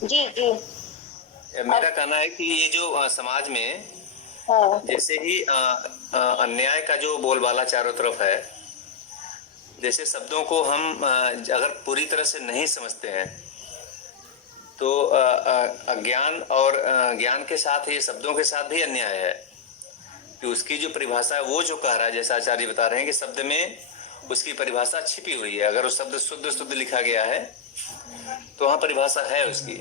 जी जी। मेरा कहना है कि ये जो समाज में हाँ जैसे ही अन्याय का जो बोलबाला चारों तरफ है, जैसे शब्दों को हम अगर पूरी तरह से नहीं समझते हैं तो अज्ञान और ज्ञान के साथ ये शब्दों के साथ भी अन्याय है कि उसकी जो परिभाषा है वो जो कह रहा है, जैसा आचार्य बता रहे हैं कि शब्द में उसकी परिभाषा छिपी हुई है। अगर उस शब्द शुद्ध शुद्ध लिखा गया है तो वहाँ परिभाषा है उसकी।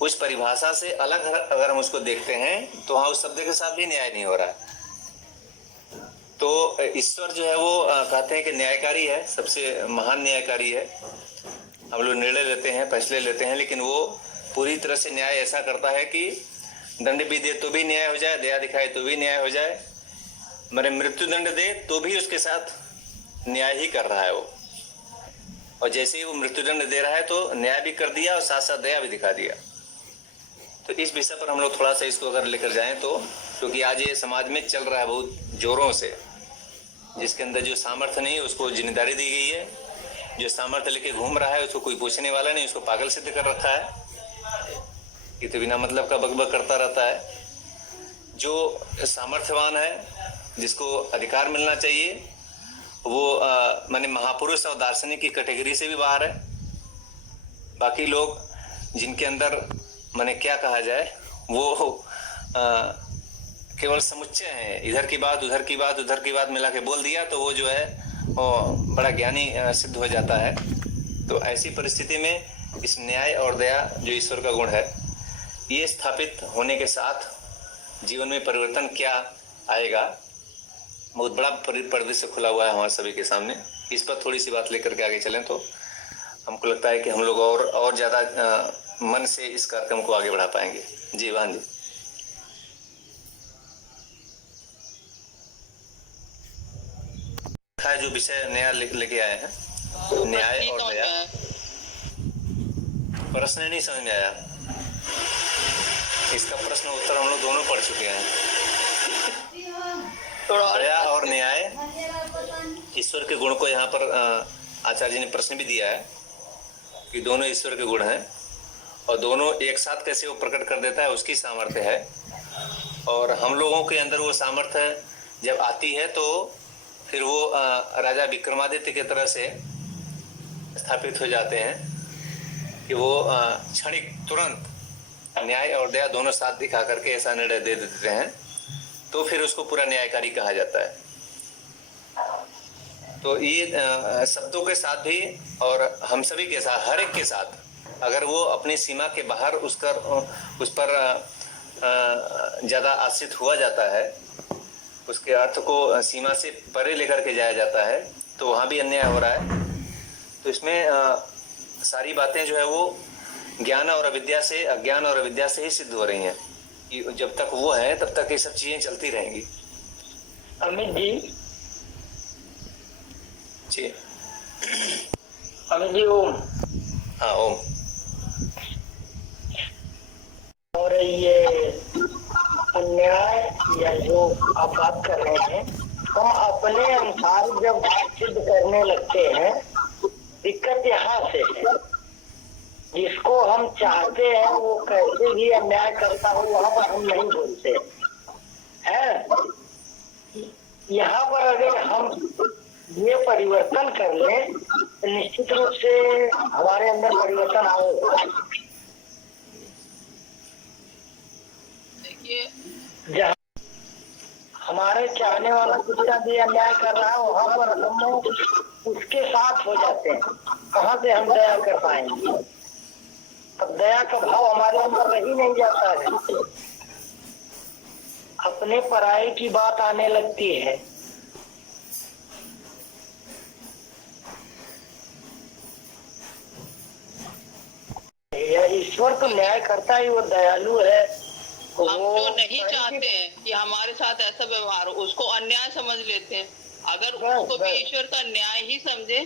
उस परिभाषा से अलग अगर हम उसको देखते हैं तो वहाँ उस शब्द के साथ भी न्याय नहीं हो रहा है। तो ईश्वर जो है वो कहते हैं कि न्यायकारी है, सबसे महान न्यायकारी है। हम लोग निर्णय लेते हैं, फैसले लेते हैं, लेकिन वो पूरी तरह से न्याय ऐसा करता है कि दंड भी दे तो भी न्याय हो जाए, दया दिखाए तो भी न्याय हो जाए, मैंने मृत्यु दंड दे तो भी उसके साथ न्याय ही कर रहा है वो। और जैसे ही वो मृत्यु दंड दे रहा है तो न्याय भी कर दिया और साथ साथ दया भी दिखा दिया। तो इस विषय पर हम लोग थोड़ा सा इसको अगर लेकर जाएं तो, क्योंकि आज ये समाज में चल रहा है बहुत जोरों से, जिसके अंदर जो सामर्थ्य नहीं उसको जिम्मेदारी दी गई है, जो सामर्थ्य लेके घूम रहा है उसको कोई पूछने वाला नहीं, उसको पागल सिद्ध कर रखा है, ये तो बिना मतलब का बकबक करता रहता है। जो सामर्थ्यवान है, जिसको अधिकार मिलना चाहिए, वो माने महापुरुष और दार्शनिक की कैटेगरी से भी बाहर है। बाकी लोग जिनके अंदर माने क्या कहा जाए, वो केवल समुच्चय हैं, इधर की बात उधर की बात उधर की बात मिला के बोल दिया तो वो जो है वो बड़ा ज्ञानी सिद्ध हो जाता है। तो ऐसी परिस्थिति में इस न्याय और दया जो ईश्वर का गुण है, ये स्थापित होने के साथ जीवन में परिवर्तन क्या आएगा, बहुत बड़ा परिदृश्य खुला हुआ है हमारे सभी के सामने। इस पर थोड़ी सी बात लेकर के आगे चलें तो हमको लगता है कि हम लोग और ज्यादा मन से इस कार्यक्रम को आगे बढ़ा पाएंगे। जी वाहन जी। जो विषय नया लेके आए हैं, न्याय और दया। प्रश्न नहीं समझ में आया, इसका प्रश्न उत्तर हम लोग दोनों पढ़ चुके हैं। दया और न्याय ईश्वर के गुण को यहाँ पर आचार्य जी ने प्रश्न भी दिया है कि दोनों ईश्वर के गुण हैं और दोनों एक साथ कैसे वो प्रकट कर देता है, उसकी सामर्थ्य है। और हम लोगों के अंदर वो सामर्थ्य जब आती है तो फिर वो राजा विक्रमादित्य की तरह से स्थापित हो जाते हैं कि वो क्षणिक तुरंत न्याय और दया दोनों साथ दिखा करके ऐसा निर्णय दे देते हैं, तो फिर उसको पूरा न्यायकारी कहा जाता है। तो ये शब्दों के साथ भी और हम सभी के साथ, हर एक के साथ, अगर वो अपनी सीमा के बाहर उस पर ज्यादा आश्रित हुआ जाता है, उसके अर्थ को सीमा से परे लेकर के जाया जाता है, तो वहां भी अन्याय हो रहा है। तो इसमें सारी बातें जो है वो ज्ञान और अविद्या से, अज्ञान और अविद्या से ही सिद्ध हो रही हैं कि जब तक वो है तब तक ये सब चीजें चलती रहेंगी। अमित जी, जी अमित जी ओम। हाँ ओम। और ये अन्याय या जो आप बात कर रहे हैं, हम अपने अनुसार जब बात सिद्ध करने लगते हैं, दिक्कत यहाँ से है, जिसको हम चाहते हैं वो कैसे भी अन्याय करता हो वहां पर हम नहीं बोलते हैं। यहाँ पर अगर हम ये परिवर्तन कर लें तो निश्चित रूप से हमारे अंदर परिवर्तन आएगा। जहाँ हमारे चाहने वाला कितना भी अन्याय कर रहा है वहां पर हम लोग उसके साथ हो जाते हैं, कहाँ से हम दया कर पाएंगे? अब दया का भाव हमारे अंदर रही नहीं जाता है, अपने पराये की बात आने लगती है। ईश्वर तो न्याय करता ही, वो दयालु है। हम जो नहीं चाहते हैं कि हमारे साथ ऐसा व्यवहार हो, उसको अन्याय समझ लेते हैं। अगर उसको भी ईश्वर का न्याय ही समझे,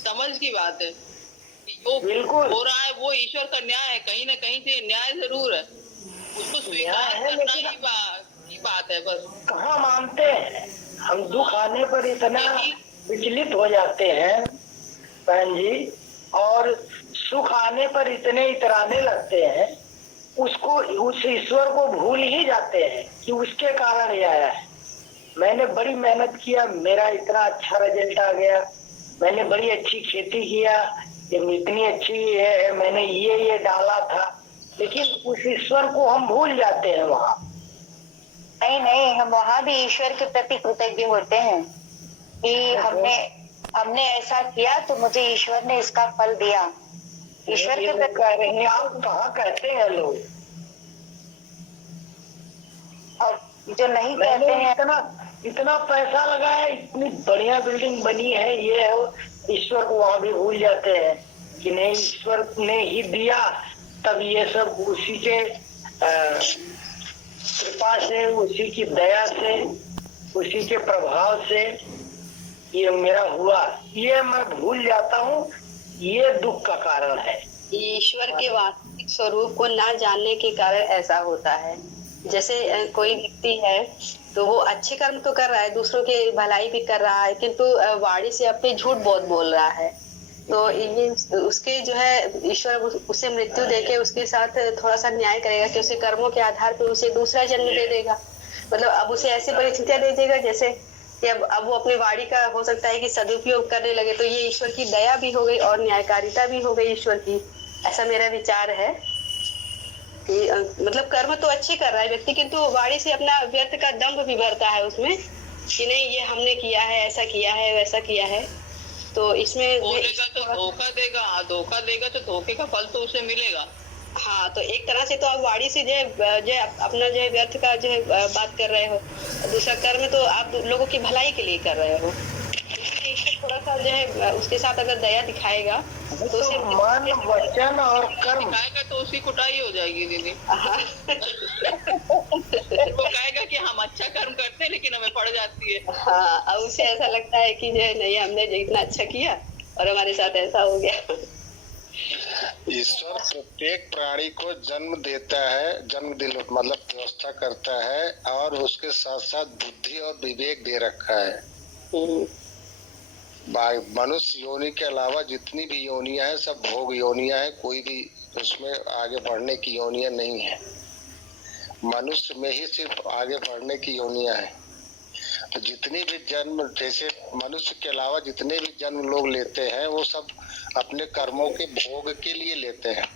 समझ की बात है, जो हो रहा है वो ईश्वर का न्याय है, कहीं ना कहीं से न्याय जरूर है, उसको स्वीकार करना ही बात है। बस कहाँ मानते हैं हम, दुख आने पर इतना विचलित हो जाते हैं बहन जी और सुख आने पर इतने इतराने लगते हैं, उसको उस ईश्वर को भूल ही जाते हैं कि उसके कारण ये आया है। मैंने बड़ी मेहनत किया, मेरा इतना अच्छा रिजल्ट आ गया, मैंने बड़ी अच्छी खेती किया, ये इतनी अच्छी है, मैंने ये डाला था, लेकिन उस ईश्वर को हम भूल जाते हैं वहाँ। नहीं, हम वहाँ भी ईश्वर के प्रति कृतज्ञ होते हैं कि हमने ऐसा किया तो मुझे ईश्वर ने इसका फल दिया। ईश्वर के प्रति कह रहे हैं आप, कहाँ कहते हैं लोग? और जो नहीं कहते हैं, इतना पैसा लगाया, इतनी बढ़िया बिल्डिंग बनी है, ये है, ईश्वर को वहाँ भी भूल जाते हैं कि नहीं, ईश्वर ने ही दिया, तब ये सब उसी के कृपा से, उसी की दया से, उसी के प्रभाव से ये मेरा हुआ, ये मैं भूल जाता हूँ। ये दुख का कारण है। ईश्वर के वास्तविक स्वरूप को ना जानने के कारण ऐसा होता है। जैसे कोई व्यक्ति है तो वो अच्छे कर्म तो कर रहा है, दूसरों की भलाई भी कर रहा है, किंतु वाणी से अपने झूठ बहुत बोल रहा है, तो ये उसके जो है ईश्वर उसे मृत्यु देके उसके साथ थोड़ा सा न्याय करेगा कि उसके कर्मों के आधार पर उसे दूसरा जन्म दे देगा। मतलब अब उसे ऐसी परिस्थितियां दे देगा जैसे कि अब वो अपनी वाणी का हो सकता है कि सदुपयोग करने लगे, तो ये ईश्वर की दया भी हो गई और न्यायकारिता भी हो गई ईश्वर की। ऐसा मेरा विचार है कि मतलब कर्म तो अच्छे कर रहा है व्यक्ति, किंतु वाणी से अपना व्यर्थ का दंभ भी भरता है उसमें कि नहीं ये हमने किया है, ऐसा किया है, वैसा किया है। तो इसमें बोलेगा तो धोखा देगा तो धोखे का फल तो उसे मिलेगा। हाँ, तो एक तरह से तो आप वाणी से जो है अपना जो है व्यर्थ का जो है बात कर रहे हो, दूसरा कर्म तो आप लोगों की भलाई के लिए कर रहे हो। थोड़ा सा जो है उसके साथ अगर दया दिखाएगा तो उसे मन, वचन और कर्म दिखाएगा तो उसकी कुटाई हो जाएगी दीदी। हाँ। वो कहेगा कि हम अच्छा कर्म करते हैं लेकिन हमें पड़ जाती है। हाँ, अब उसे ऐसा लगता है कि जो है नहीं हमने इतना अच्छा किया और हमारे साथ ऐसा हो गया। ईश्वर प्रत्येक प्राणी को जन्म देता है, जन्म दिल मतलब व्यवस्था करता है, और उसके साथ साथ बुद्धि और विवेक दे रखा है। मनुष्य योनि के अलावा जितनी भी योनियां हैं सब भोग योनियां हैं, कोई भी उसमें आगे बढ़ने की योनियां नहीं है। मनुष्य में ही सिर्फ आगे बढ़ने की योनियां हैं। तो जितनी भी जन्म, जैसे मनुष्य के अलावा जितने भी जन्म लोग लेते हैं वो सब अपने कर्मों के भोग के लिए लेते हैं।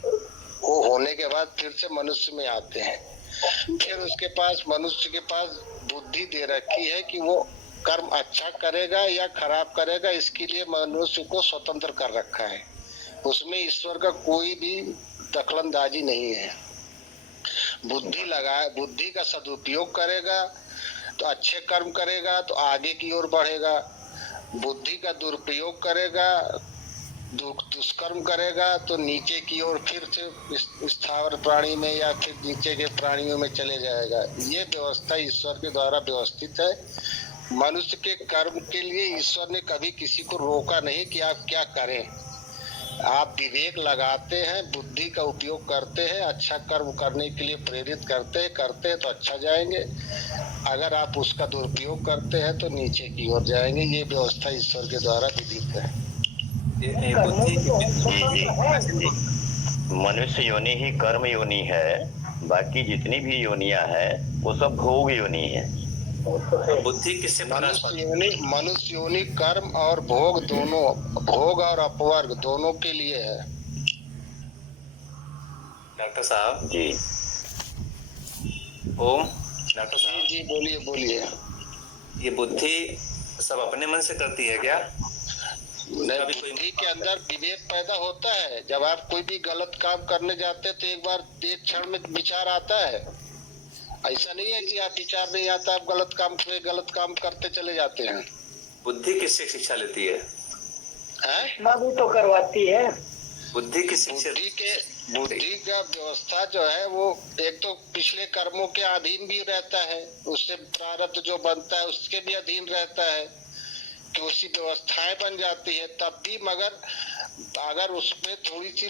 वो होने के बाद फिर से मनुष्य में आते हैं, फिर उसके पास, मनुष्य के पास बुद्धि दे रखी है कि वो कर्म अच्छा करेगा या खराब करेगा, इसके लिए मनुष्य को स्वतंत्र कर रखा है। उसमें ईश्वर का कोई भी दखलंदाजी नहीं है। बुद्धि का सदुपयोग करेगा तो अच्छे कर्म करेगा तो आगे की ओर बढ़ेगा, बुद्धि का दुरुपयोग करेगा, दुष्कर्म करेगा तो नीचे की ओर फिर से स्थावर प्राणी में या फिर नीचे के प्राणियों में चले जाएगा। ये व्यवस्था ईश्वर के द्वारा व्यवस्थित है। मनुष्य के कर्म के लिए ईश्वर ने कभी किसी को रोका नहीं कि आप क्या करें। आप विवेक लगाते हैं, बुद्धि का उपयोग करते हैं, अच्छा कर्म करने के लिए प्रेरित करते हैं तो अच्छा जाएंगे। अगर आप उसका दुरुपयोग करते हैं तो नीचे की ओर जाएंगे। ये व्यवस्था ईश्वर के द्वारा विधित है। मनुष्य योनि ही कर्म योनि है, बाकी जितनी भी योनियां है वो सब भोग योनि है। बुद्धि किससे मनुष्य योनि कर्म और भोग दोनों, भोग और अपवर्ग दोनों के लिए है। डॉक्टर साहब जी, ओम, डॉक्टर साहब जी बोलिए। ये बुद्धि सब अपने मन से करती है क्या? बुद्धि के अंदर विवेक पैदा होता है। जब आप कोई भी गलत काम करने जाते हैं तो एक क्षण में विचार आता है। ऐसा नहीं है कि आप विचार नहीं आता, आप गलत काम करते चले जाते हैं। बुद्धि किससे शिक्षा लेती है? ना भी तो करवाती है। बुद्धि का व्यवस्था जो है वो एक तो पिछले कर्मों के अधीन भी रहता है, उससे प्रारब्ध जो बनता है उसके भी अधीन रहता है, तो उसी व्यवस्थाएं बन जाती है। तब भी मगर अगर उसमें थोड़ी सी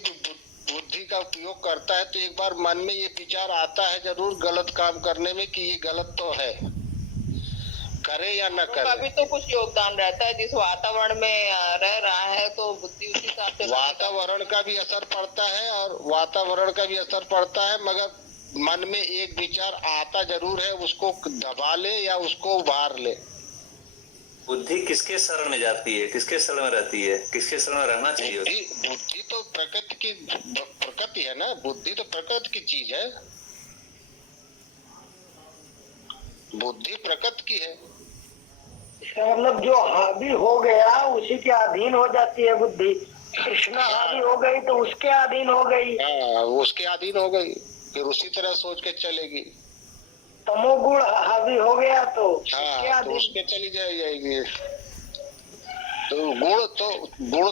बुद्धि का उपयोग करता है तो एक बार मन में ये विचार आता है जरूर गलत काम करने में कि ये गलत तो है। करे या न का करे। भी तो कुछ योगदान रहता है, जिस वातावरण में रह रहा है तो बुद्धि उसी हिसाब से वातावरण का भी असर पड़ता है और वातावरण का भी असर पड़ता है, मगर मन में एक विचार आता जरूर है, उसको दबा ले या उसको उभार ले। बुद्धि किसके शरण में जाती है, किसके शरण में रहती है, किसके शरण में रहना चाहिए? बुद्धि तो प्रकृति है ना, बुद्धि तो प्रकृति की चीज है, बुद्धि प्रकृति की है। इसका मतलब जो हावी हो गया उसी के अधीन हो जाती है बुद्धि। कृष्ण हावी हो गई तो उसके अधीन हो गई। हाँ, उसके अधीन हो गई, फिर उसी तरह सोच के चलेगी। तमोगुण हावी हो गया तो हाँ, तो उसके चली जाएगी। तो गुण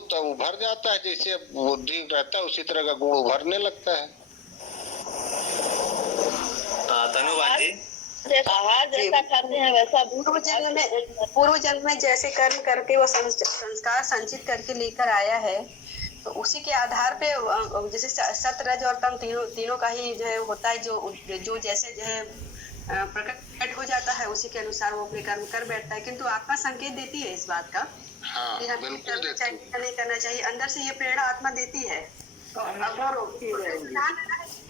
तो उभर जाता है, जैसे बुद्धि रहता है उसी तरह का गुण उभरने लगता है। तनुवान जी, आहार जैसा खाते हैं वैसा पूर्व जन्म में जैसे कर्म करके वो संस्कार संचित करके लेकर आया है, तो उसी के आधार पे जैसे सत रज और तम तीनों का ही जो है होता है, जो जैसे जो है प्रकट हो जाता है उसी के अनुसार वो अपने कर्म कर बैठता है। किंतु आत्मा संकेत देती है इस बात का हाँ, कि हमें करना चाहिए या नहीं करना चाहिए, अंदर से ये प्रेरणा आत्मा देती है।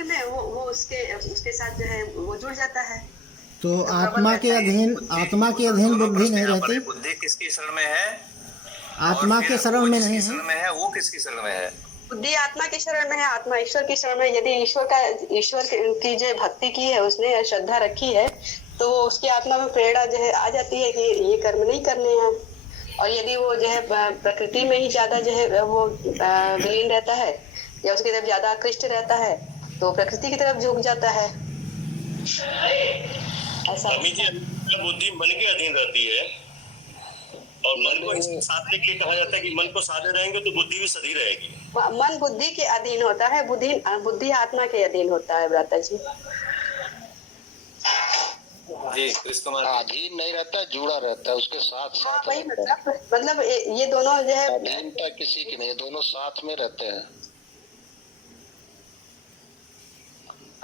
में वो उसके साथ जो है वो जुड़ जाता है। तो आत्मा के अधीन बुद्धि नहीं रहती। बुद्धि किसकी शरण में है? आत्मा के शरण में नहीं है। वो किसकी शरण में है? बुद्धि आत्मा के शरण में है, आत्मा ईश्वर की शरण में। यदि ईश्वर की जो भक्ति की है, उसने श्रद्धा रखी है, तो वो उसकी आत्मा में प्रेरणा जो है आ जाती है कि ये कर्म नहीं करने हैं। और यदि वो जो है प्रकृति में ही ज्यादा जो है वो विलीन रहता है या उसकी तरफ ज्यादा आकृष्ट रहता है, तो प्रकृति की तरफ झुक जाता है। ऐसा बुद्धि मन के अधीन रहती है और मन को साधने के लिए कहा जाता है कि मन को साधे रहेंगे तो बुद्धि भी सधी रहेगी। मन बुद्धि के अधीन होता है, बुद्धि आत्मा के अधीन होता है भ्राता जी। अधीन नहीं रहता, जुड़ा रहता है, उसके साथ हाँ, वही मतलब ये दोनों जो है अधीनता किसी की नहीं, दोनों साथ में रहते हैं।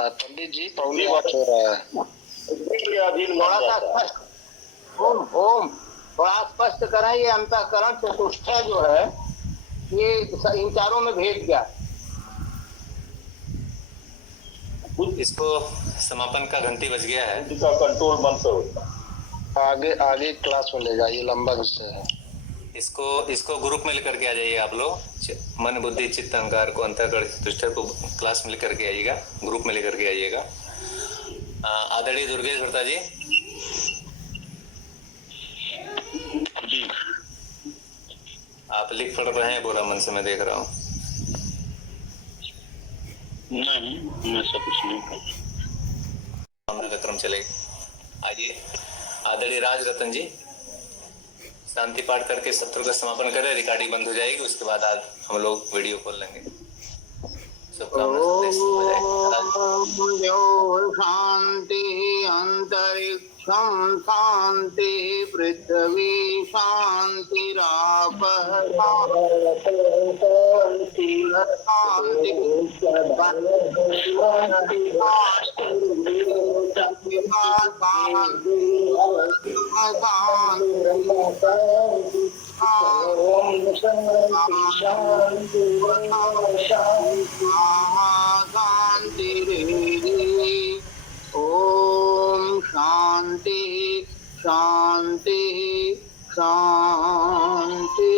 पंडित जी पौनी बात हो रहा है, थोड़ा सा स्पष्ट ओम थोड़ा स्पष्ट करें। ये अंतःकरण चतुष्ट जो है ये इन चारों में भेद क्या? इसको समापन का घंटी बज गया है। इसका कंट्रोल मन से होता है। आगे क्लास में ले जाइए, लंबा विषय है। इसको ग्रुप में लेकर के आ जाइए आप लोग। मन बुद्धि चित्त अहंकार को अंतःकरण चतुष्ट को क्लास में लेकर के आइएगा, ग्रुप में लेकर के आइएगा। आदरणीय दुर्गेश भट्टा जी, आप लिख पढ़ रहे हैं पूरा मन से, मैं देख रहा हूँ। नहीं, मैं सब कुछ नहीं कर। क्रम चलेगा। आइए आदरणीय राज रतन जी, शांति पाठ करके सत्र का समापन करें, रिकॉर्डिंग बंद हो जाएगी, उसके बाद आज हम लोग वीडियो खोल लेंगे। शांति अंतरिक्षं शांति पृथ्वी शांतिराप ओम शांति शांति शांति।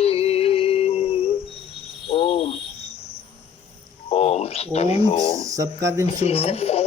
ओम ओम। सबका दिन शुभ हो।